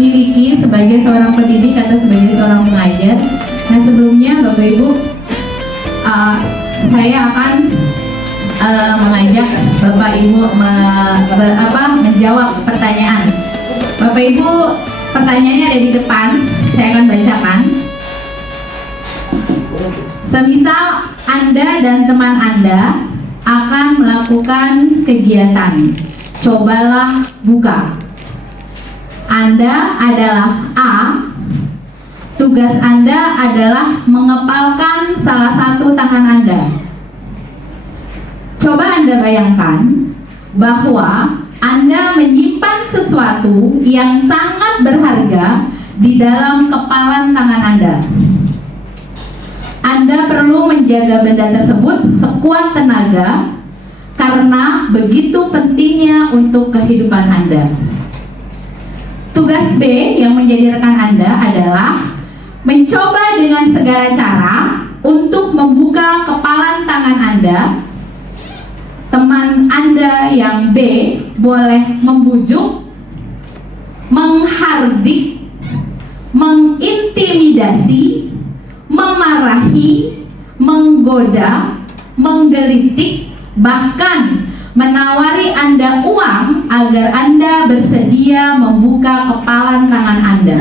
miliki sebagai seorang pendidik atau sebagai seorang pengajar. Nah, sebelumnya Bapak Ibu, saya akan mengajak Bapak Ibu menjawab pertanyaan. Bapak Ibu, pertanyaannya ada di depan, saya akan bacakan. Semisal Anda dan teman Anda akan melakukan kegiatan, cobalah buka. Anda adalah A. Tugas Anda adalah mengepalkan salah satu tangan Anda. Coba Anda bayangkan bahwa Anda menyimpan sesuatu yang sangat berharga di dalam kepalan tangan Anda. Anda perlu menjaga benda tersebut sekuat tenaga karena begitu pentingnya untuk kehidupan Anda. Tugas B yang menjadi rekan Anda adalah mencoba dengan segala cara untuk membuka kepalan tangan Anda. Teman Anda yang B boleh membujuk, menghardik, mengintimidasi, memarahi, menggoda, menggelitik, bahkan menawari Anda uang agar Anda bersedia membuka kepalan tangan Anda.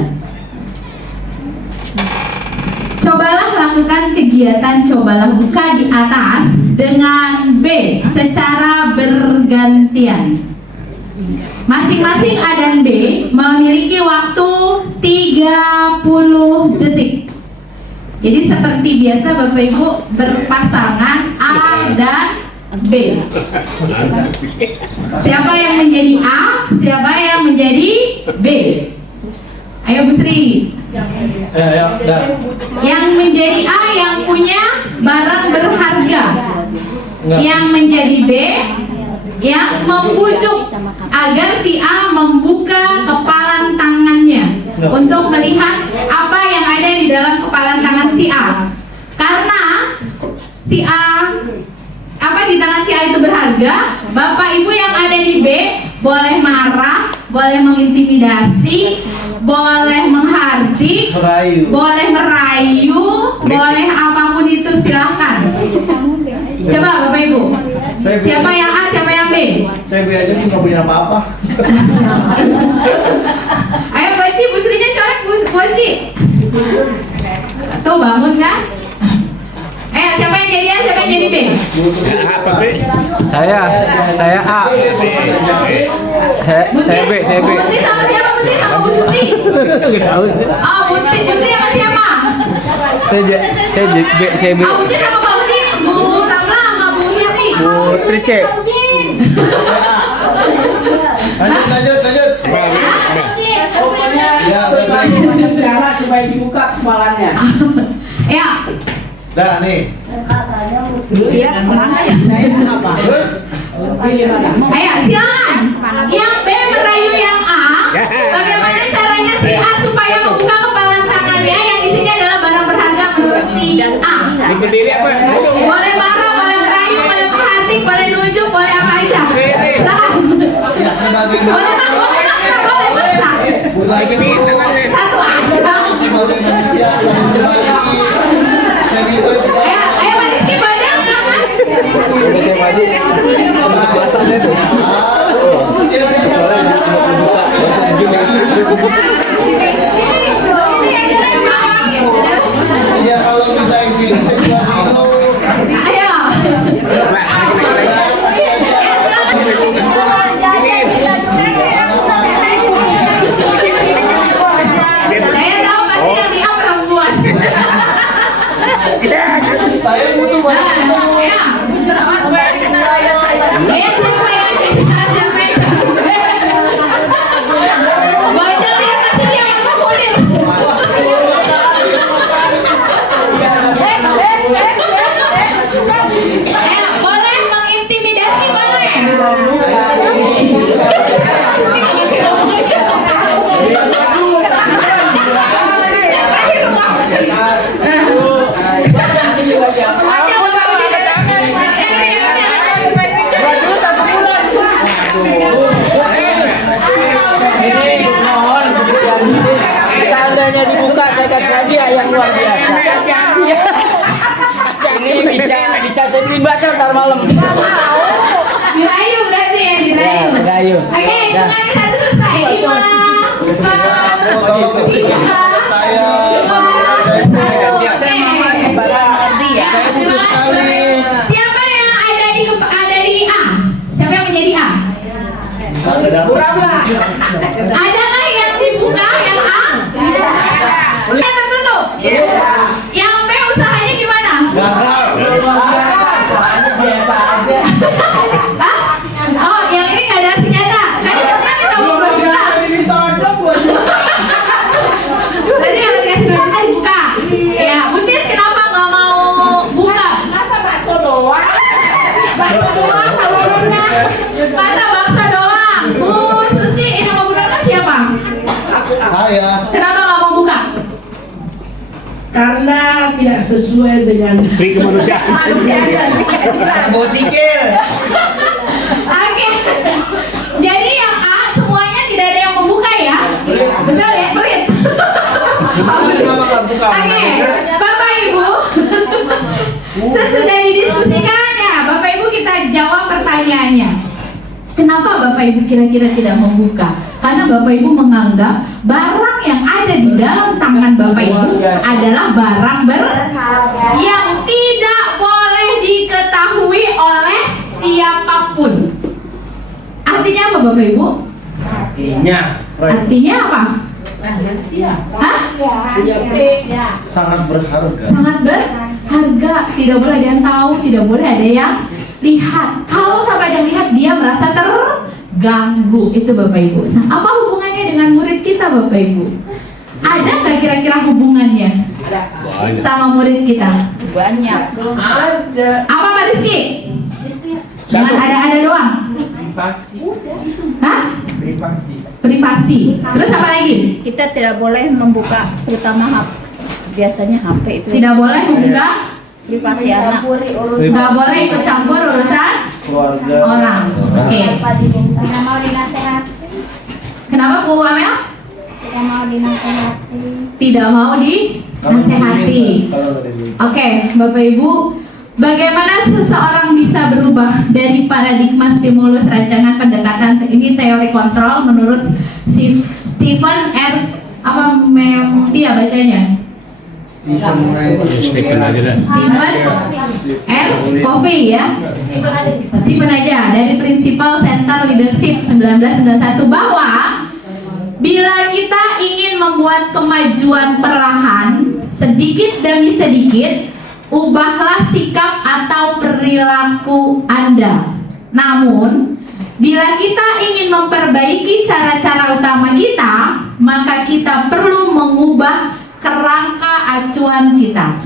Cobalah lakukan kegiatan cobalah buka di atas dengan B secara bergantian. Masing-masing A dan B memiliki waktu 30 detik. Jadi seperti biasa Bapak Ibu berpasangan A dan B. Siapa yang menjadi A, siapa yang menjadi B? Ayo Bu Sri. Yang menjadi A yang punya barang berharga. Yang menjadi B yang membujuk agar si A membuka kepalan tangannya untuk melihat apa yang ada di dalam kepalan tangan si A. Karena si A, apa di tangan si A itu berharga, Bapak Ibu yang ada di B boleh marah, boleh mengintimidasi, boleh menghardik, boleh merayu, boleh apapun itu, silahkan. Coba Bapak Ibu, siapa yang A, siapa yang B? Saya B aja nggak punya apa-apa. Ayo Boci, Bu Srinya colek Boci. Tuh bangun kan? Siapa yang jadi A, siapa yang jadi B? Saya A. Saya B. Putri sama siapa? Putri sama Bu Susi. Nggak tahu sih. Oh, Putri sama siapa? Saya B. Oh, Putri sama Mbak Uni, Bu Ramla sama Bu Susi. Putri C. Lanjut. Ya, cara supaya dibuka kepalanya. Ya. dah nih. Dia kemana ya? Saya apa? Terus? Ayo silakan. Yang B merayu yang A. Bagaimana caranya si A supaya membuka kepalan tangannya yang isinya adalah barang berharga menurut si A? Berdiri apa? Boleh marah, boleh merayu, boleh menghardik, boleh nunjuk, boleh apa aja. Silakan. Ya, sebagai Boleh maksa. lagi Satu aja. sebagai manusia, saya minta Ayo Pak Rizky, badan silakan. Udah saya maju. Kelihatannya tuh. ya kalau bisa ini situasi itu Ayo. Saya tahu pasti yang di A perempuan. saya butuh banyak Ya, siapa yang dikasih hadiah yang luar biasa. Ini bisa saya beli bakso ntar malam. Dirayu berarti ya, dirayu. Ya, dirayu. Oke, hitungannya satu selesai. 5, 4, Tolong diberikan kepada saya. Saya butuh sekali. Siapa yang ada di A? Siapa yang menjadi A? Adakah yang dibuka yang A? Yang tertutup? Yang B usahanya gimana? Gagal. Hah? Oh, yang ini nggak ada senjata. Tadi kan kita mau 2 juta. Berarti kalau dikasih 2 juta dibuka. Ya, Butis kenapa nggak mau buka? Masa bakso doang? Bakso doang telurnya. Masa bakso doang? Bu Susi, ini mau buka kan siapa? Saya. Kenapa nggak mau buka? Karena tidak sesuai dengan Pri kemanusiaan. Bawa sikil. Oke. Jadi yang A semuanya tidak ada yang membuka ya? Betul ya, pelit. Kenapa nggak buka? Oke, Bapak Ibu. Sesudah didiskusikan ya, Bapak Ibu kita jawab pertanyaannya. Kenapa Bapak Ibu kira-kira tidak membuka? Karena Bapak Ibu menganggap barang yang ada di dalam tangan Bapak Ibu adalah barang yang tidak boleh diketahui oleh siapapun. Artinya apa Bapak Ibu? Artinya apa? Hah? Sangat berharga. Sangat berharga, tidak boleh ada yang tahu, tidak boleh ada yang lihat. Kalau sampai ada yang lihat, dia merasa terganggu. Itu Bapak Ibu. Nah, apa hubungannya dengan murid kita Bapak Ibu? Ada nggak kira-kira hubungannya sama murid kita? banyak. Apa Pak Rizky? Jangan ada doang. Hah? Privasi. Terus apa lagi? Kita tidak boleh membuka terutama HP. Biasanya HP itu Tidak boleh membuka, privasi anak. nggak boleh ikut campur urusan Keluarga. orang. Oke. Tidak mau dinasehati, Kenapa Bu Amel? tidak mau dinasehati. Tidak mau dinasehati. Oke, Bapak Ibu, bagaimana seseorang bisa berubah dari paradigma stimulus rancangan pendekatan ini teori kontrol menurut Stephen R. Dia bacanya? Stephen aja dah. Stephen R. Covey ya. Stephen aja dari Principal Center Leadership 1991 bahwa bila kita ingin membuat kemajuan perlahan sedikit demi sedikit, ubahlah sikap atau perilaku Anda. Namun, bila kita ingin memperbaiki cara-cara utama kita, maka kita perlu mengubah kerangka acuan kita.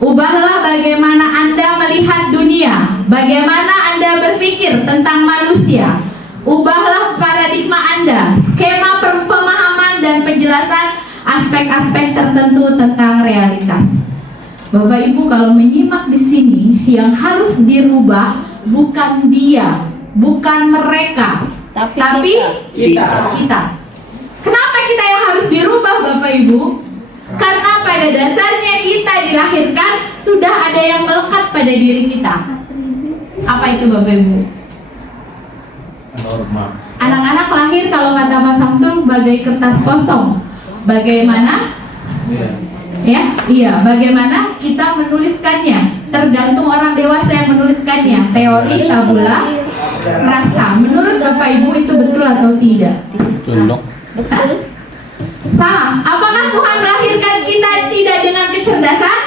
Ubahlah bagaimana Anda melihat dunia, bagaimana Anda berpikir tentang manusia. Ubahlah paradigma Anda, skema pemahaman dan penjelasan aspek-aspek tertentu tentang realitas. Bapak Ibu kalau menyimak di sini, yang harus dirubah bukan dia, bukan mereka, tapi kita. Kenapa kita yang harus dirubah Bapak Ibu? Karena pada dasarnya kita dilahirkan sudah ada yang melekat pada diri kita. Apa itu Bapak Ibu? Anak-anak lahir kalau kata Pak Samsul bagai kertas kosong. Bagaimana? Iya, bagaimana kita menuliskannya? Tergantung orang dewasa yang menuliskannya. Teori tabula rasa. Menurut Bapak Ibu itu betul atau tidak? Tunduk. Betul. Salah. Apakah Tuhan melahirkan kita tidak dengan kecerdasan?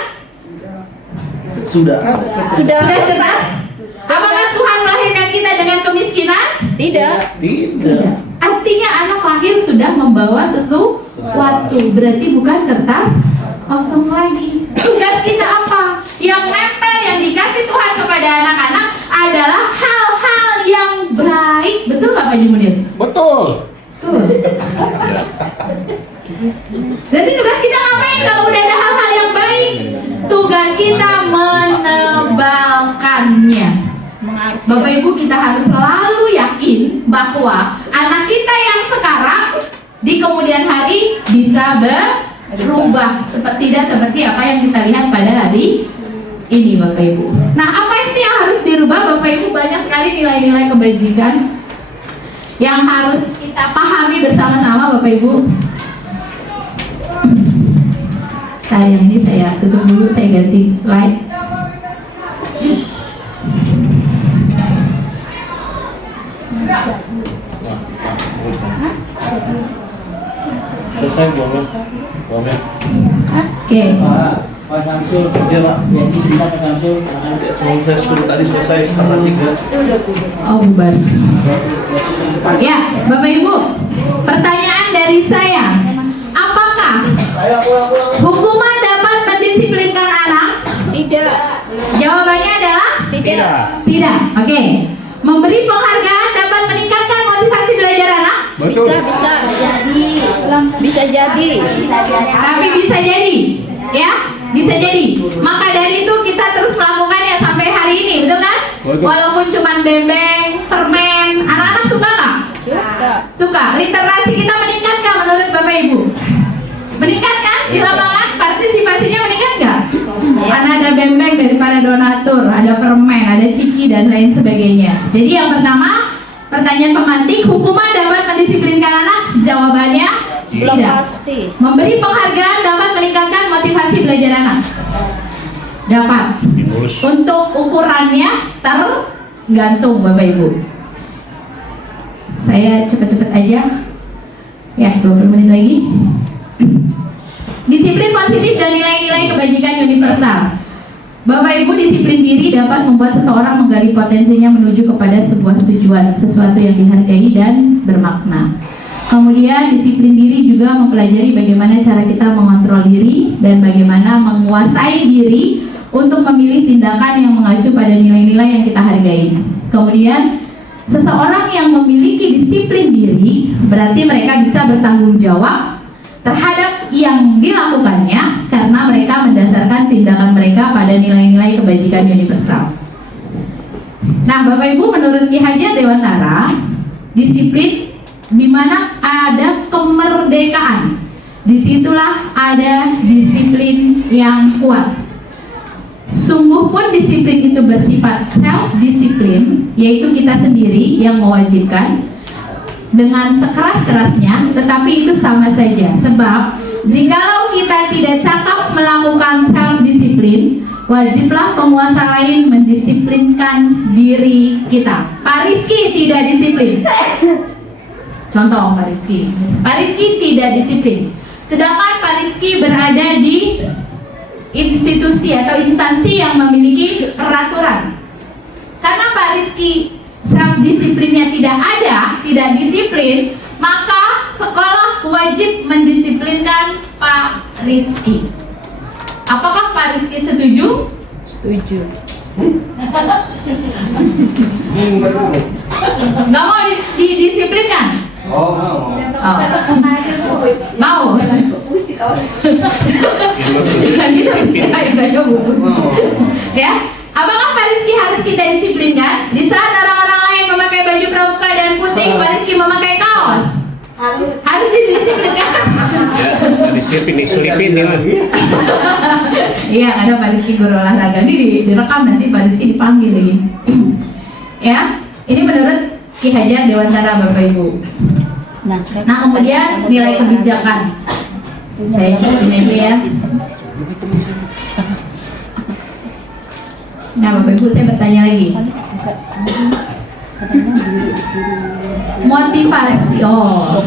Sudah. Sudah cerdas? Apakah Tuhan melahirkan kita dengan kemiskinan? Tidak. Tidak. Artinya anak lahir sudah membawa sesuatu. Berarti bukan kertas kosong lagi. Tugas kita apa? Yang nempel yang dikasih Tuhan kepada anak-anak adalah hal-hal yang baik. Betul nggak Pak Haji Munir? Betul. Betul. Jadi tugas kita ngapain kalau udah ada hal-hal yang baik? Tugas kita menebalkannya. Bapak Ibu, kita harus selalu yakin bahwa anak kita yang sekarang di kemudian hari bisa rubah tidak seperti apa yang kita lihat pada hari ini, Bapak Ibu. Nah, apa sih yang harus dirubah, Bapak Ibu? Banyak sekali nilai-nilai kebajikan yang harus kita pahami bersama-sama, Bapak Ibu. Yang ini saya tutup dulu, saya ganti slide. Selesai buangnya. Oke. Pak Samsul, Iya Pak. jadi sebentar Pak Samsul. Saya suruh tadi selesai 2:30. Oh, bubar. Ya, Bapak Ibu, pertanyaan dari saya, apakah hukuman dapat mendisiplinkan anak? Tidak. Jawabannya adalah Tidak. tidak. Oke. Memberi penghargaan dapat meningkatkan motivasi belajar anak? Bisa, bisa. Bisa jadi. Tapi bisa jadi, ya, bisa jadi. Maka dari itu kita terus melakukannya sampai hari ini, betul kan? Walaupun cuman bembeng, permen, anak-anak suka nggak? Suka. Suka. Literasi kita meningkat nggak menurut Bapak Ibu? Meningkat kan? Di lapangan partisipasinya meningkat nggak? Karena ada bembeng daripada donatur, ada permen, ada ciki dan lain sebagainya. Jadi yang pertama, pertanyaan pemantik, hukuman dapat mendisiplinkan anak? Jawabannya Belum tidak. pasti. Memberi penghargaan dapat meningkatkan motivasi belajar anak? Dapat. Untuk ukurannya tergantung, Bapak Ibu. Saya cepet-cepet aja. Ya, 20 menit lagi. Disiplin positif dan nilai-nilai kebajikan universal. Bapak Ibu, disiplin diri dapat membuat seseorang menggali potensinya menuju kepada sebuah tujuan, sesuatu yang dihargai dan bermakna. Kemudian disiplin diri juga mempelajari bagaimana cara kita mengontrol diri dan bagaimana menguasai diri untuk memilih tindakan yang mengacu pada nilai-nilai yang kita hargai. Kemudian seseorang yang memiliki disiplin diri berarti mereka bisa bertanggung jawab terhadap yang dilakukannya karena mereka mendasarkan tindakan mereka pada nilai-nilai kebajikan universal. Nah, Bapak Ibu, menurut Ki Hajar Dewantara, disiplin di mana ada kemerdekaan, disitulah ada disiplin yang kuat. Sungguh pun disiplin itu bersifat self-disiplin, yaitu kita sendiri yang mewajibkan dengan sekeras-kerasnya, tetapi itu sama saja. Sebab jikalau kita tidak cakap melakukan self-disiplin, wajiblah penguasa lain mendisiplinkan diri kita. Pak Rizky tidak disiplin. Contoh Pak Rizky. Pak Rizky tidak disiplin. Sedangkan Pak Rizky berada di institusi atau instansi yang memiliki peraturan. Karena Pak Rizky self-disiplinnya tidak ada, tidak disiplin, maka sekolah wajib mendisiplinkan Pak Rizky. Apakah Pak Rizky setuju? Setuju. Nggak mau didisiplinkan? Oh. Mau? Ya, apakah Pak Rizky harus kita disiplinkan? Di saat orang-orang lain memakai baju pramuka dan putih, Pak Rizky memakai kaos. Harus didisiplinkan. Disiplin, diselipin ya. Iya, ada Pak Rizky guru olahraga. Ini direkam, nanti Pak Rizky dipanggil lagi. Ya, ini menurut Ki Hajar Dewantara, Bapak Ibu. Nah, kemudian nilai kebijakan. Saya copin dulu ya. Nah, Bapak Ibu, saya bertanya lagi. Motivasi. Oh.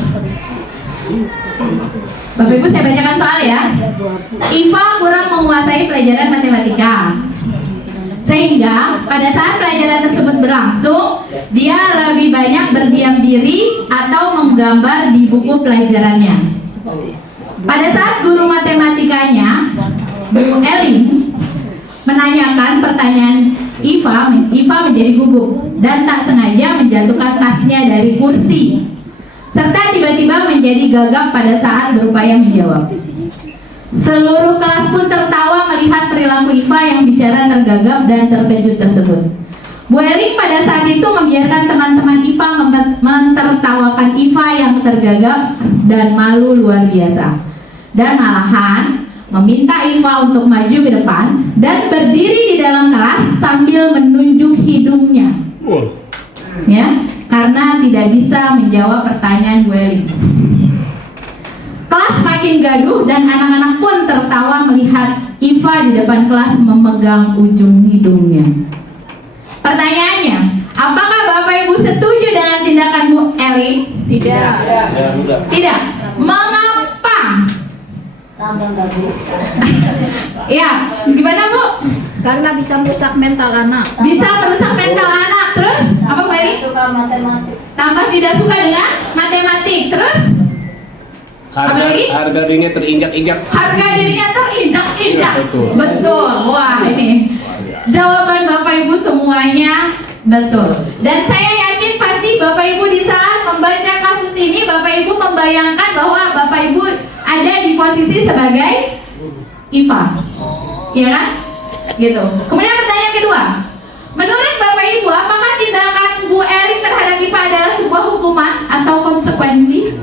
Bapak Ibu, saya bacakan soal ya. IPA kurang menguasai pelajaran matematika, sehingga pada saat pelajaran tersebut berlangsung, dia lebih banyak berdiam diri atau menggambar di buku pelajarannya. Pada saat guru matematikanya, Bu Eling, menanyakan pertanyaan IPA menjadi gugup dan tak sengaja menjatuhkan tasnya dari kursi, serta tiba-tiba menjadi gagap pada saat berupaya menjawab. Seluruh kelas pun tertawa melihat perilaku IPA yang bicara tergagap dan terkejut tersebut. Bu Eling pada saat itu membiarkan teman-teman IPA mentertawakan IPA yang tergagap dan malu luar biasa. dan malahan meminta Iva untuk maju ke depan dan berdiri di dalam kelas sambil menunjuk hidungnya. Ya, karena tidak bisa menjawab pertanyaan Bu Eli. Kelas makin gaduh dan anak-anak pun tertawa melihat Iva di depan kelas memegang ujung hidungnya. Pertanyaannya, apakah Bapak Ibu setuju dengan tindakan Bu Eli? Tidak. Ya, enggak. Tidak. Mengapa? Ya, gimana Bu? Karena bisa merusak mental anak. Bisa merusak mental anak. Terus apa Bu Eli? Suka matematik. Tambah tidak suka dengan matematik. Terus apa lagi? Harga dirinya terinjak-injak. Harga dirinya terinjak-injak. Ya, betul. Betul. Wah, ini jawaban Bapak Ibu semuanya betul. Dan saya yakin pasti Bapak Ibu di saat membaca kasus ini, Bapak Ibu membayangkan bahwa Bapak Ibu ada di posisi sebagai Iva. Iya kan? Gitu. Kemudian pertanyaan kedua. Menurut Bapak Ibu, apakah tindakan Bu Eli terhadap Iva adalah sebuah hukuman atau konsekuensi?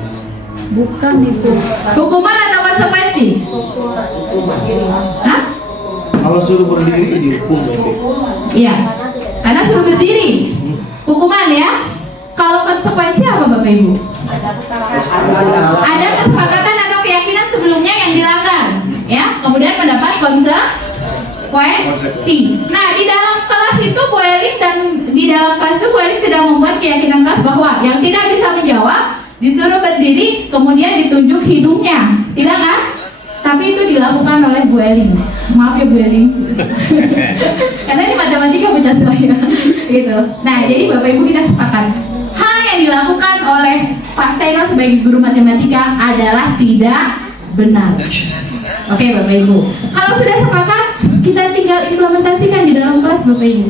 Bukan itu. Hukuman atau konsekuensi? Hah? Kalau suruh berdiri itu dihukum berarti. Iya. Karena suruh berdiri. Hukuman ya. Kalau konsekuensi apa Bapak Ibu? Ada kesepakatan atau keyakinan sebelumnya yang dilanggar, ya. Kemudian mendapat konsekuensi. Nah, di dalam kelas itu Bu Eli tidak membuat keyakinan kelas bahwa yang tidak bisa menjawab disuruh berdiri, kemudian ditunjuk hidungnya, tidak kan? Tapi itu dilakukan oleh Bu Eli. Maaf ya Bu Eli. Karena ini matematika bocah tua ya. Gitu. Nah, jadi Bapak Ibu kita sepakat. Hal yang dilakukan oleh Pak Seno sebagai guru matematika adalah tidak benar. Oke Bapak Ibu. Kalau sudah sepakat, kita tinggal implementasikan di dalam kelas Bapak Ibu.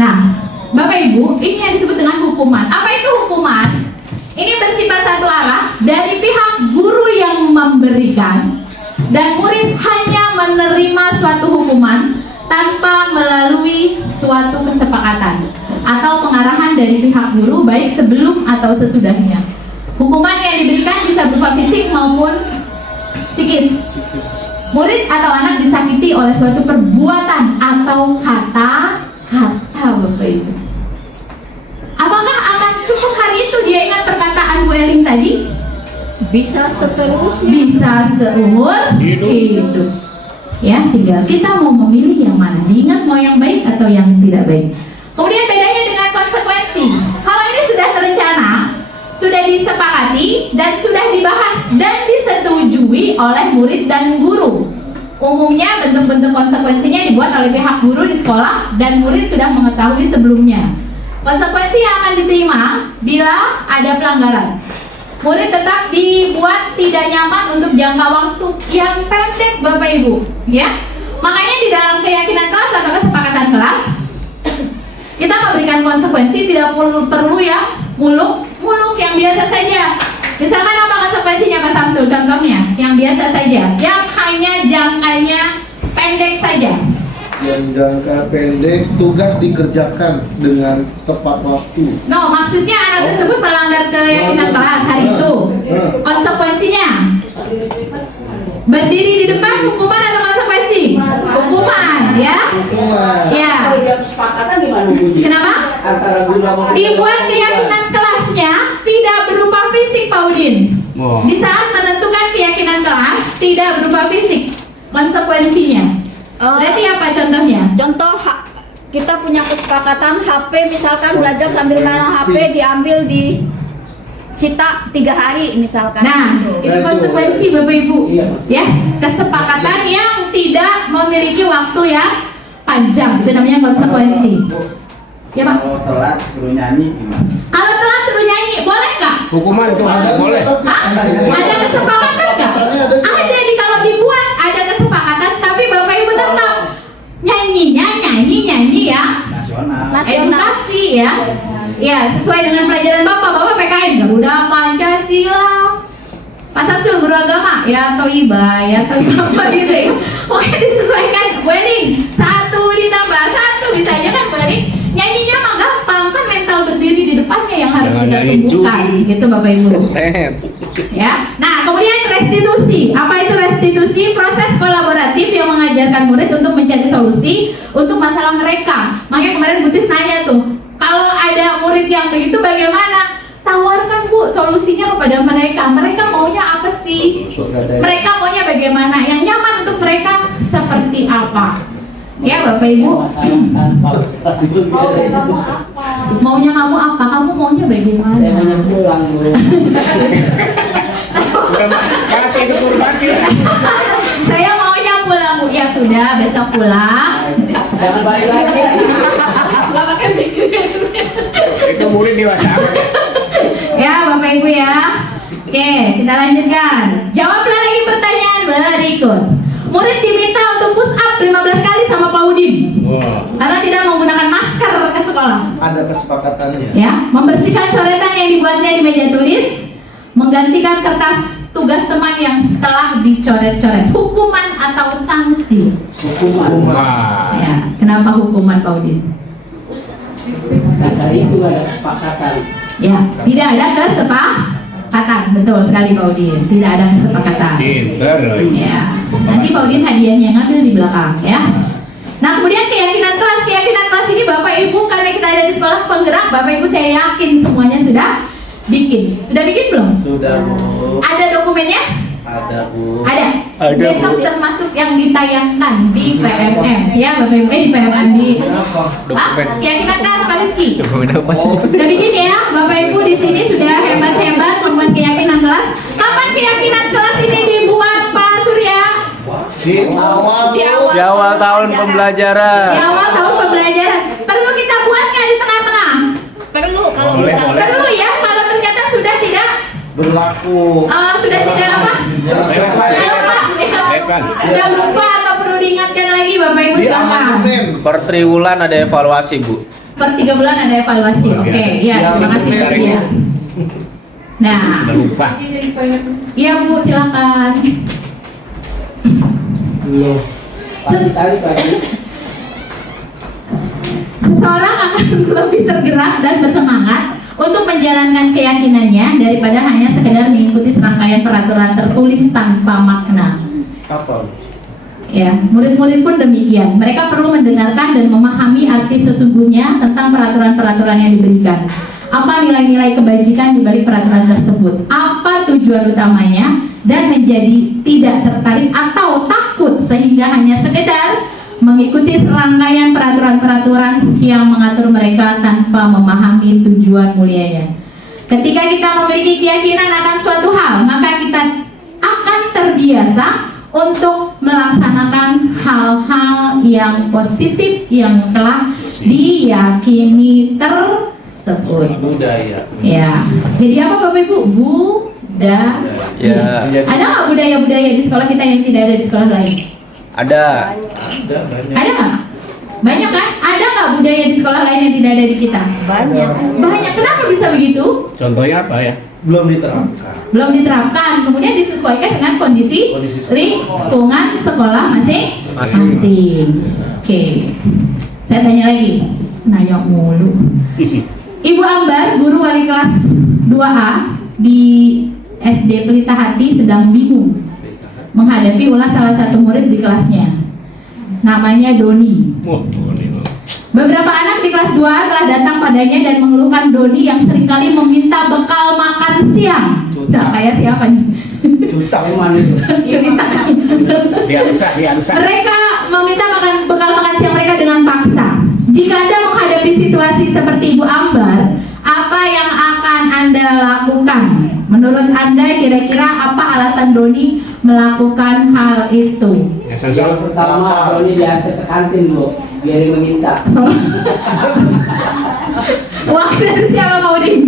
Nah, Bapak Ibu, ini yang disebut dengan hukuman. Apa itu hukuman? Ini bersifat satu arah dari pihak guru yang memberikan, dan murid hanya menerima suatu hukuman tanpa melalui suatu kesepakatan atau pengarahan dari pihak guru baik sebelum atau sesudahnya. Hukuman yang diberikan bisa berupa fisik maupun psikis. Murid atau anak disakiti oleh suatu perbuatan atau kata-kata Bapak Ibu. Apakah akan cukup hari itu dia ingat perkataan Bu Eling tadi? Bisa seterusnya. Bisa seumur hidup. Ya, tinggal kita mau memilih yang mana. Diingat mau yang baik atau yang tidak baik. Kemudian bedanya dengan konsekuensi. Kalau ini sudah terencana, sudah disepakati dan sudah dibahas dan disetujui oleh murid dan guru. Umumnya bentuk-bentuk konsekuensinya dibuat oleh pihak guru di sekolah dan murid sudah mengetahui sebelumnya. Konsekuensi yang akan diterima bila ada pelanggaran. Murid tetap dibuat tidak nyaman untuk jangka waktu yang pendek Bapak Ibu, ya. Makanya di dalam keyakinan kelas atau kesepakatan kelas, kita memberikan konsekuensi tidak perlu ya muluk-muluk yang biasa saja. Misalkan apa konsekuensinya Pak Samsul? Contohnya yang biasa saja, yang hanya jangkanya pendek saja. Yang jangka pendek, tugas dikerjakan dengan tepat waktu. No, maksudnya anak tersebut melanggar keyakinan kelas hari itu. Konsekuensinya berdiri di depan, hukuman atau konsekuensi? Hukuman, ya. Hukuman. Ya. Kenapa? Dibuat keyakinan kelasnya tidak berupa fisik, Pak Udin. Di saat menentukan keyakinan kelas tidak berupa fisik, konsekuensinya. Berarti apa contohnya? Contoh kita punya kesepakatan HP, misalkan belajar sambil main HP diambil di sita 3 hari misalkan. Nah, itu konsekuensi Bapak Ibu. Ya, kesepakatan yang tidak memiliki waktu yang panjang, itu namanya konsekuensi. Ya Pak. Kalau telat suruh nyanyi gimana? Kalau telat suruh nyanyi, boleh nggak? Hukuman itu boleh. Hah? Ada kesepakatan nggak? Ada kalau dibuat ada kesepakatan, tapi Bapak Ibu tetap nyanyi ya. Nasional. Edukasi ya. Ya, sesuai dengan pelajaran Bapak PKN, Garuda Pancasila. Pak Samsul guru agama, ya Toiba, ya Toiba gitu ya. Pokoknya disesuaikan. Wedding 1 ditambah 1 bisa aja kan wedding. Nyanyinya mah gampang, kan mental berdiri di depannya yang harus kita tumbuhkan gitu Bapak Ibu. Ya. Nah, restitusi. Apa itu restitusi? Proses kolaboratif yang mengajarkan murid untuk mencari solusi untuk masalah mereka. Makanya kemarin Butis nanya tuh, kalau ada murid yang begitu bagaimana? Tawarkan Bu solusinya kepada mereka. Mereka maunya apa sih? Mereka maunya bagaimana? Yang nyaman untuk mereka seperti apa? Ya Bapak Ibu. Maunya kamu apa? Kamu maunya bagaimana? Saya mau pulang Bu. Saya maunya pulang Bu. Ya sudah, besok pulang. Jangan balik lagi. Gak pakai pikiran. Itu murid dewasa. Ya Bapak Ibu ya. Oke, kita lanjutkan. Jawablah lagi pertanyaan berikut. Murid diminta untuk push up 15 kali sama Pak Udin. Karena tidak menggunakan masker ke sekolah. Ada kesepakatannya. Ya, membersihkan coretan yang dibuatnya di meja tulis, menggantikan kertas tugas teman yang telah dicoret-coret. Hukuman atau sanksi? Hukuman. Ya, kenapa hukuman Pak Udin? Dasar itu ada kesepakatan. Ya, tidak ada kesepakatan. Betul sekali Pak Udin. Tidak ada kesepakatan. Pinter. Ya, nanti Pak Udin hadiahnya ngambil di belakang ya. Nah kemudian keyakinan kelas ini Bapak Ibu karena kita ada di sekolah penggerak, Bapak Ibu saya yakin semuanya sudah bikin belum? Sudah Bu. Ada dokumennya? Ada Bu. Ada. Ada, Besok Bu. termasuk yang ditayangkan di PMM ya Bapak Ibu di PMM di. Keyakinan kelas Pak Rizky. Udah bikin ya Bapak Ibu di sini sudah hebat-hebat membuat keyakinan kelas. Kapan keyakinan kelas ini dibuat Pak Surya? Di awal Di awal tahun pembelajaran. Di awal tahun pembelajaran. Perlu kita buat nggak di tengah-tengah? Perlu kalau Boleh, misalnya boleh. Perlu ya. Kalau ternyata sudah tidak, berlaku. sudah tidak apa? Selesai. Lewat. Sudah lupa atau perlu diingatkan lagi Bapak Ibu Di silakan. amandemen. Per triwulan ada evaluasi Bu. Per 3 bulan ada evaluasi. Oke, ya terima kasih Surya. Nah, Lupa. iya Bu silakan. Pagi-pagi pagi. Seseorang akan lebih tergerak dan bersemangat untuk menjalankan keyakinannya daripada hanya sekedar mengikuti serangkaian peraturan tertulis tanpa makna. Apa? Ya, murid-murid pun demikian. Mereka perlu mendengarkan dan memahami arti sesungguhnya tentang peraturan-peraturan yang diberikan. Apa nilai-nilai kebajikan di balik peraturan tersebut? Apa tujuan utamanya? Dan menjadi tidak tertarik atau takut sehingga hanya sekedar mengikuti serangkaian peraturan-peraturan yang mengatur mereka tanpa memahami tujuan mulianya. Ketika kita memiliki keyakinan akan suatu hal, maka kita akan terbiasa untuk melaksanakan hal-hal yang positif yang telah diyakini tersebut. Budaya. Ya, jadi apa Bapak Ibu? Budaya. Ya. Ada nggak budaya-budaya di sekolah kita yang tidak ada di sekolah lain? Ada. Ada banyak. Ada nggak? Banyak kan? Ada nggak budaya di sekolah lain yang tidak ada di kita? banyak. Banyak. Kenapa bisa begitu? Contohnya apa ya? Belum diterapkan. Belum diterapkan. Kemudian disesuaikan dengan kondisi lingkungan sekolah masing-masing. Oke. Saya tanya lagi. Nanya mulu. Ibu Ambar, guru wali kelas 2A di SD Pelita Hati sedang bingung menghadapi ulah salah satu murid di kelasnya. Namanya Doni. Beberapa anak di kelas 2 telah datang padanya dan mengeluhkan Doni yang seringkali meminta bekal makan siang. Nah, kayak siapa nih? Cuman itu. Cerita. Biasa. Mereka meminta bekal makan siang mereka dengan paksa. Jika Anda menghadapi situasi seperti Ibu Ambar, apa yang akan Anda lakukan? Menurut Anda kira-kira apa alasan Doni melakukan hal itu? Yang pertama Doni diantar ke kantin Bu, biar dia meminta. Uang dari siapa Pak Udin?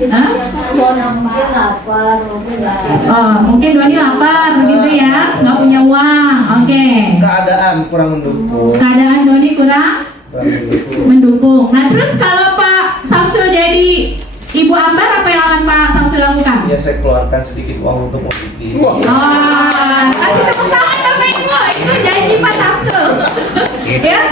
Hah? Oh, mungkin Doni lapar begitu ya, nggak punya uang. Oke. Keadaan kurang mendukung. Keadaan Doni kurang mendukung. Nah terus kalau Pak Samsul jadi Ibu Ambar, apa yang akan Pak Samsul lakukan? Ya saya keluarkan sedikit uang untuk mobil. Oh, kasih tepuk tangan Bapak Ibu, itu janji Pak Samsul. Ya.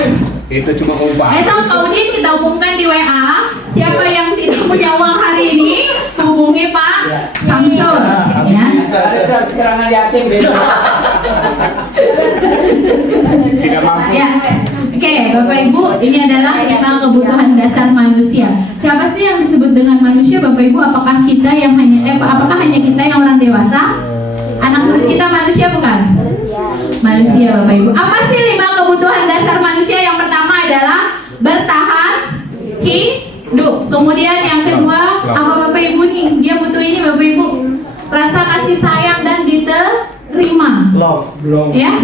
Itu cuma umpah. Besok Pak Udin kita umumkan di WA. Siapa yang tidak punya uang hari ini hubungi Pak Samsul, ya. Ada keterangan yatim beda. Tidak mampu. Ya. Oke, Bapak Ibu, ini adalah 5 kebutuhan dasar manusia. Siapa sih yang disebut dengan manusia, Bapak Ibu? Apakah kita yang apakah hanya kita yang orang dewasa? Anak murid kita manusia bukan? Manusia, Bapak Ibu. Apa sih 5 kebutuhan dasar manusia? Yang pertama adalah bertahan hidup. Kemudian yang kedua, apa Bapak Ibu nih? Dia butuh ini, Bapak Ibu. Rasa kasih sayang dan diterima. Love. Ya?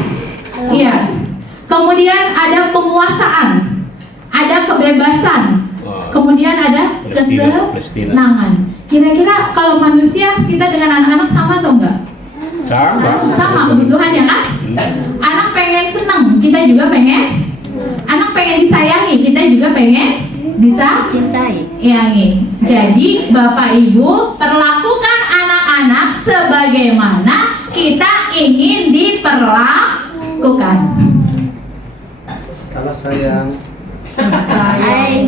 Iya. Kemudian ada penguasaan, ada kebebasan, kemudian ada kesenangan. Kira-kira kalau manusia kita dengan anak-anak sama atau enggak? Sama kebutuhannya kan? Anak pengen senang, kita juga pengen. Anak pengen disayangi, kita juga pengen disayangi. Jadi Bapak Ibu, perlakukan anak-anak sebagaimana kita ingin diperlakukan. Kalau sayang.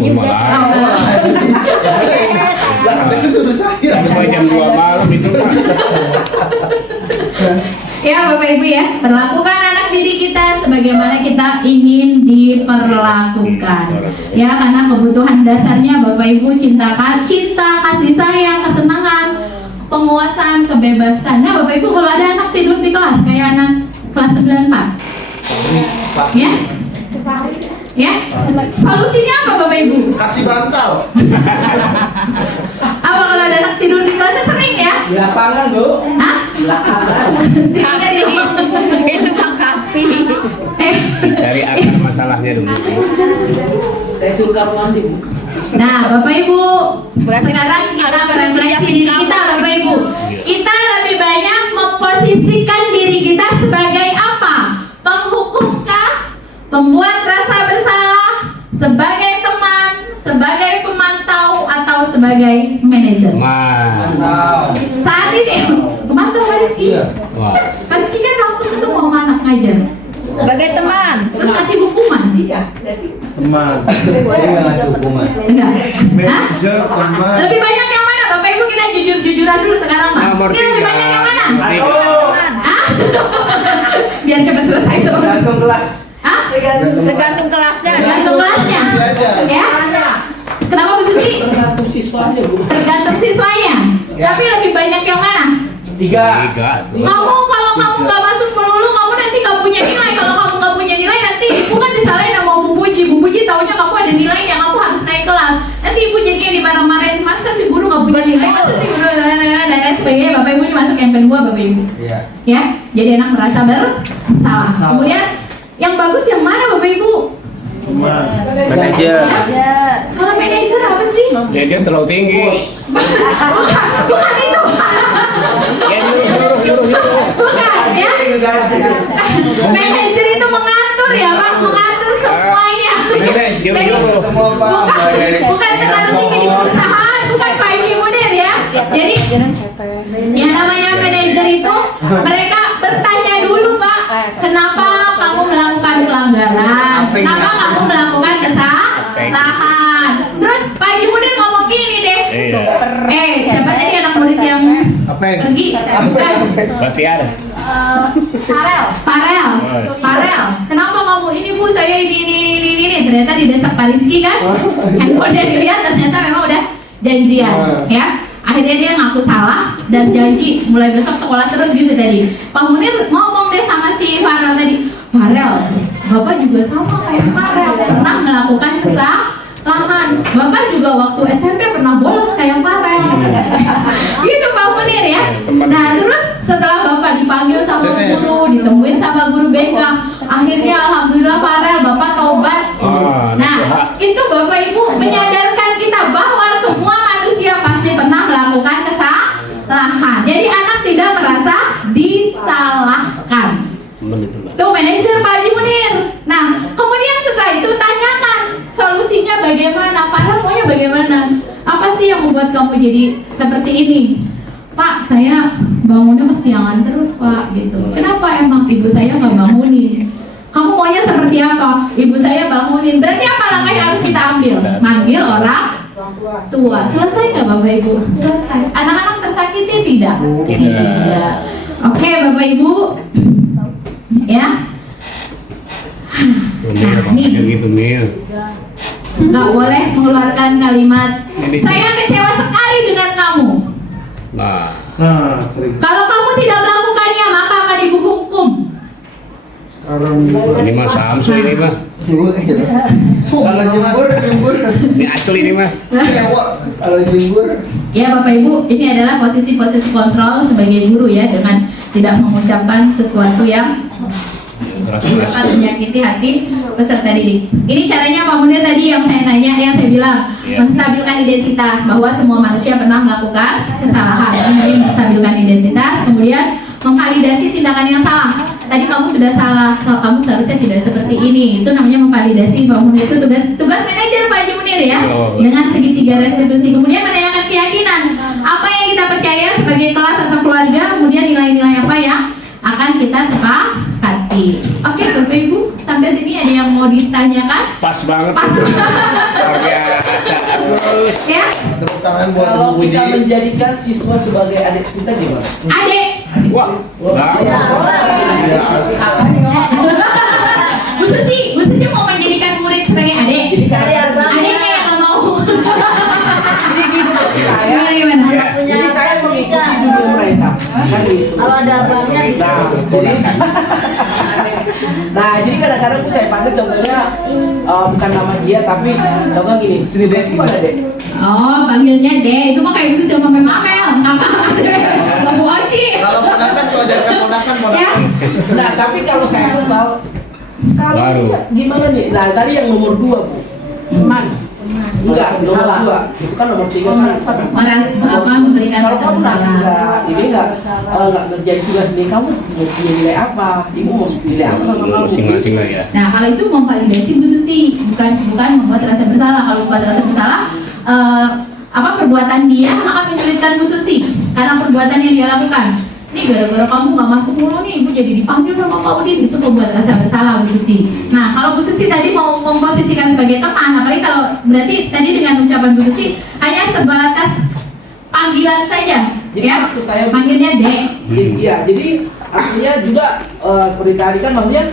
juga Jangan itu sudah sayang. Sampai jam 2 malam itu kan. Ya Bapak Ibu ya, perlakukan anak didik kita sebagaimana kita ingin diperlakukan. Ya, karena kebutuhan dasarnya Bapak Ibu cinta, kasih sayang, kesenangan, penguasaan, kebebasan. Nah Bapak Ibu, kalau ada anak tidur di kelas kayak anak kelas 9 Pak, ya, ya, solusinya apa Bapak Ibu? Kasih bantal. Apa kalau ada anak tidur di kelasnya sering ya? Di lapangan, Bu. Hah? Di lapangan. Tidurnya di itu Bang Kafi. Cari akar masalahnya dulu. Saya suka mandi, Bu. Nah, Bapak Ibu, Berarti sekarang kita harus merefleksi siapin diri kamar. kita, Bapak Ibu. Kita lebih banyak memposisikan diri kita sebagai apa? Penghukumkah? Pembuat rasa bersalah? Sebagai teman? Sebagai pemantau? Atau sebagai manajer? Mantap. Saat ini, pemantau Pak Rizky. Iya. Wah. Pak Rizky kan langsung ketemu sama anak ngajar. Sebagai teman. Terus kasih hukuman? Teman. Saya nggak ngasih hukuman. Enggak? Hah? Manajer, teman. Lebih banyak yang mana Bapak Ibu? Kita jujur-jujuran dulu sekarang Pak. Nomor Ini lebih 3. banyak yang mana? Teman. Hah? Biar cepat selesai tuh. Gantung kelas. Hah? Tergantung kelasnya. Tergantung kelasnya. Ya? Kenapa Bu Suci? Tergantung siswanya, Bu. Tergantung siswanya. Ya. Tapi lebih banyak yang mana? 3. Tuh. Kamu kalau kamu nggak masuk melulu, kamu nanti nggak punya nilai. Kalau kamu nggak punya nilai, nanti bukan disalahin sama Bu Puji. Bu Puji taunya kamu ada nilainya, kamu harus naik kelas. Nanti Ibu jadinya dimarah-marahin, masa si guru nggak punya nilai, masa si guru dan sebagainya. Bapak Ibu dimasuk yang kedua, Bapak Ibu. Iya. Ya, jadi anak merasa bersalah. Kemudian yang bagus yang mana Bapak Ibu? Teman. Manajer. Ya. Kalau manajer apa sih? Ya dia terlalu tinggi. Bukan itu. Ya nyuruh. Bukan ya. Manajer itu mengatur ya Pak, mengatur semuanya. Nyuruh. Semua Bukan terlalu tinggi di perusahaan, bukan Pak Ibu Munir ya. Jadi yang namanya manajer itu mereka bertanya dulu Pak, kenapa kamu melakukan pelanggaran? Kenapa kamu melakukan kesalahan? Terus Pak Ibu Munir ngomong gini deh. Siapa tadi anak murid yang Apa yang? pergi? Batiar. Farel. Kenapa kamu ini Bu, saya ini. Ternyata di desa Pak Rizky kan? Handphonenya dilihat ternyata memang udah janjian, ya. Akhirnya dia ngaku salah dan janji mulai besok sekolah terus gitu tadi. Pak Munir ngomong deh sama si Farel tadi, Farel, Bapak juga sama kayak Farel, pernah melakukan kesalahan. Bapak juga waktu SMP pernah bolos kayak Farel. Gitu Pak Munir ya. Nah terus setelah Bapak dipanggil sama guru, ditemuin sama guru BK, akhirnya alhamdulillah Farel Bapak taubat. Nah itu Bapak Ibu menyadarkan kita bahwa semua manusia pasti pernah melakukan kesalahan. Jadi anak tidak merasa disalahkan. Tuh manajer Pak Haji Munir. Nah kemudian setelah itu tanyakan solusinya bagaimana. Farel maunya bagaimana? Apa sih yang membuat kamu jadi seperti ini? Pak, saya bangunnya kesiangan terus Pak, gitu. Kenapa emang ibu saya nggak bangunin? Kamu maunya seperti apa? Ibu saya bangunin. Berarti apa langkah yang harus kita ambil? Manggil orang tua. Selesai nggak Bapak Ibu? Selesai. Anak-anak tersakiti ini tidak. Tidak. Oke, Bapak Ibu. Ya. Nah, nih. Nggak boleh mengeluarkan kalimat saya kecewa sekali dengan kamu. Nah, sering. Kalau kamu tidak melakukannya maka akan ibu hukum. Ini mah Samsu ini mah. Kalau nyembur. Ini Acul ini mah. Kalau nyembur. Ya Bapak Ibu, ini adalah posisi-posisi kontrol sebagai guru ya, dengan tidak mengucapkan sesuatu yang akan menyakiti hati peserta didik. Ini caranya Pak Munir tadi yang saya tanya, yang saya bilang menstabilkan identitas, bahwa semua manusia pernah melakukan kesalahan. Jadi menstabilkan identitas, kemudian memvalidasi tindakan yang salah. Tadi kamu sudah salah, kamu seharusnya tidak seperti ini. Itu namanya memvalidasi. Pak Munir itu tugas manajer Pak Haji Munir ya, dengan segitiga restitusi. Kemudian menanyakan keyakinan, apa yang kita percaya sebagai kelas atau keluarga, kemudian nilai-nilai apa yang akan kita sepakati. Oke Bapak Ibu, sampai sini ada yang mau ditanyakan? Pas banget. Pas. Luar biasa. Ya, Tepuk tangan buat Kalau Bu kita Puji. menjadikan siswa sebagai adik kita gimana? adik. Wah. Bu Suci mau menjadikan murid sebagai adik. Jadi cari abang. Adiknya yang nggak mau. Jadi gini maksud saya. Gimana? Jadi saya mengikuti dunia mereka. Kan gitu. Kalau ada abangnya Nah, jadi kadang-kadang tuh saya panggil contohnya bukan nama dia tapi contoh gini, sini deh gimana deh? Oh, panggilnya Dek. Itu mah kayak Bu Suci sama Mamel. Kakak Bu Oci. Kalau ponakan, kalau ajarkan ponakan. Ya. Nah, tapi kalau saya kesal, Baru. kamu gimana nih? Nah, tadi yang nomor 2 Bu. Enggak, nomor 2. Itu kan nomor 3 kan. Memberikan Kalau kamu nanti kesalahan. nggak ngerjain tugas ini, kamu mau punya nilai apa? Ibu mau nilai apa sama kamu? Masing-masing lah ya. Nah, kalau itu memvalidasi Bu Susi, bukan membuat rasa bersalah. Kalau membuat rasa bersalah, perbuatan dia akan menyulitkan Bu Susi karena perbuatan yang dia lakukan. Ini gara-gara kamu nggak masuk mulu nih, Ibu jadi dipanggil sama Pak Udin, itu membuat rasa bersalah Bu Susi. Nah, kalau Bu Susi tadi mau memposisikan sebagai teman, apalagi kalau berarti tadi dengan ucapan Bu Susi hanya sebatas panggilan saja, Jadi ya, maksud saya panggilnya Dek. Iya, jadi artinya juga seperti tadi kan maksudnya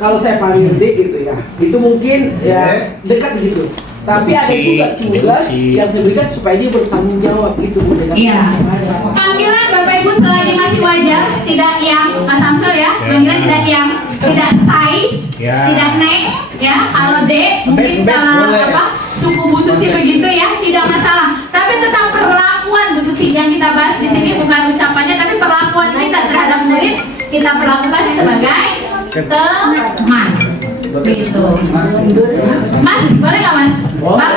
kalau saya panggil Dek gitu ya, itu mungkin ya dekat gitu. Tapi ada juga tugas yang saya berikan supaya dia bertanggung jawab gitu dengan Iya. tugas yang ada. Panggilan Bapak Ibu selagi masih wajar, tidak yang Mas Samsul ya, panggilan tidak yang, tidak say, Ya. tidak neng, ya. Kalau Dek, mungkin Mbak, kalau boleh. suku Bu Susi begitu ya, tidak masalah. Tapi tetap perlakuan Bu Susi yang kita bahas di sini bukan ucapannya, tapi perlakuan kita terhadap murid kita perlakukan sebagai teman. Begitu. Mas, boleh nggak Mas? Boleh.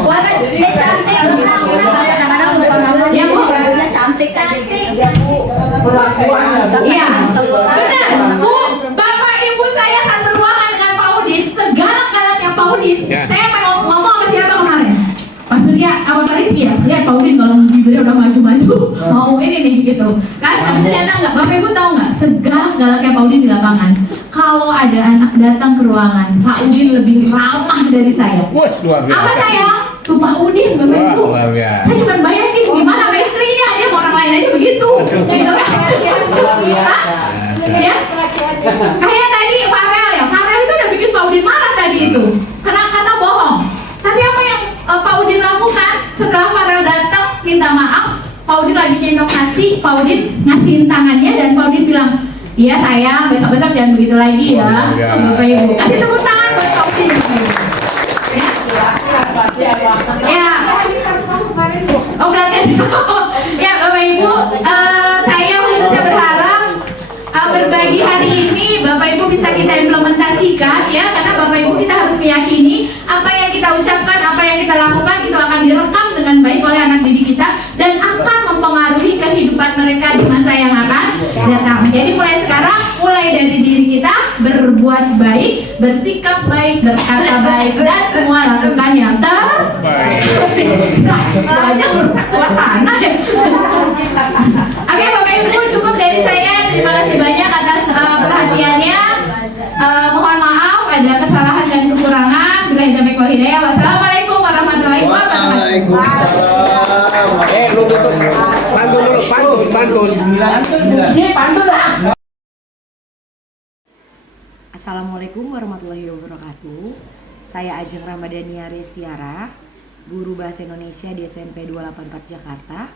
Boleh, dia cantik. Kadang-kadang lupa namanya. Ya, Bu. Dia cantik aja. Ya Bu, perlakuannya Bu. Iya, benar. Bu, Bapak Ibu saya satu ruangan dengan Pak Udin, segalak-galaknya Pak Udin. Ya. Saya mau ngomong sama siapa kemarin? Pak Surya, apa Pak Rizky ya? Lihat Pak Udin kalau beliau udah maju-maju, mau ini nih gitu. Kan, tapi ternyata enggak. Bapak Ibu tahu nggak? Segalak-galaknya Pak Udin di lapangan. Kalau ada anak datang ke ruangan, Pak Udin lebih ramah dari saya. Wah, luar Apa biasa. saya? Tuh Pak Udin, Bapak Wah, Ibu. luar biasa. Saya cuma bayangin gimana sama istrinya, dia sama orang lain aja begitu. Gitu kan? Hah? Ya? Kayak tadi Farel ya, Farel itu udah bikin Pak Udin marah tadi itu, karena bohong. Tapi apa yang Pak Udin lakukan setelah Farel datang minta maaf, Pak Udin lagi nyendok nasi, Pak Udin ngasihin tangannya dan Pak Udin bilang, iya sayang, besok-besok jangan begitu lagi ya. Tuh Bapak Ibu, kasih tepuk tangan buat Pak Udin. Ya. Oh berarti ya Bapak Ibu, saya khususnya berharap berbagi hari ini Bapak Ibu bisa kita implementasikan ya, karena Bapak Ibu kita harus meyakini apa yang kita ucapkan, apa yang kita lakukan itu akan direkam dengan baik oleh anak didik kita dan akan mempengaruhi kehidupan mereka di masa yang akan datang. Jadi mulai sekarang, mulai dari diri kita berbuat baik, bersikap baik, berkata baik dan semua lakukan yang terbaik. Nah, aja merusak suasana ya. Oke Bapak Ibu, cukup dari saya. Terima kasih banyak atas perhatiannya. Mohon maaf ada kesalahan dan kekurangan. Bila hidayah wal hidayah. Wassalamualaikum warahmatullahi wabarakatuh. Waalaikumsalam. Belum tutup. Pantun dulu, pantun. Pantun lah. Assalamualaikum warahmatullahi wabarakatuh. Saya Ajeng Ramadhania Restiara, guru Bahasa Indonesia di SMP 284 Jakarta.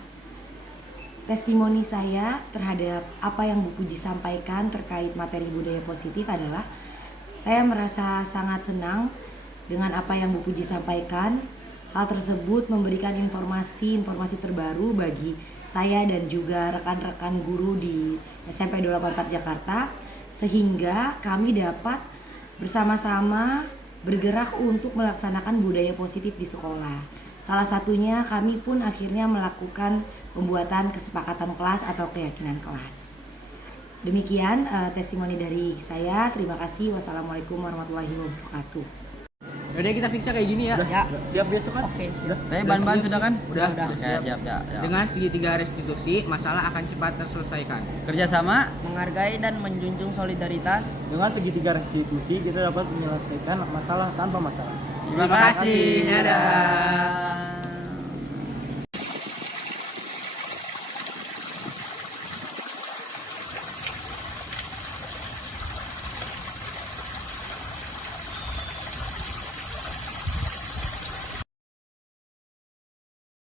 Testimoni saya terhadap apa yang Bu Puji sampaikan terkait materi budaya positif adalah saya merasa sangat senang dengan apa yang Bu Puji sampaikan. Hal tersebut memberikan informasi terbaru bagi saya dan juga rekan-rekan guru di SMP 284 Jakarta, sehingga kami dapat bersama-sama bergerak untuk melaksanakan budaya positif di sekolah. Salah satunya kami pun akhirnya melakukan pembuatan kesepakatan kelas atau keyakinan kelas. Demikian testimoni dari saya. Terima kasih. Wassalamualaikum warahmatullahi wabarakatuh. Yaudah kita fixnya kayak gini ya. Siap besok kan? Oke, siap. Tapi bahan-bahan sudah kan? Udah. Siap. Dengan segitiga restitusi, masalah akan cepat terselesaikan. Kerjasama, menghargai dan menjunjung solidaritas. Dengan segitiga restitusi, kita dapat menyelesaikan masalah tanpa masalah. Terima kasih. Dadah.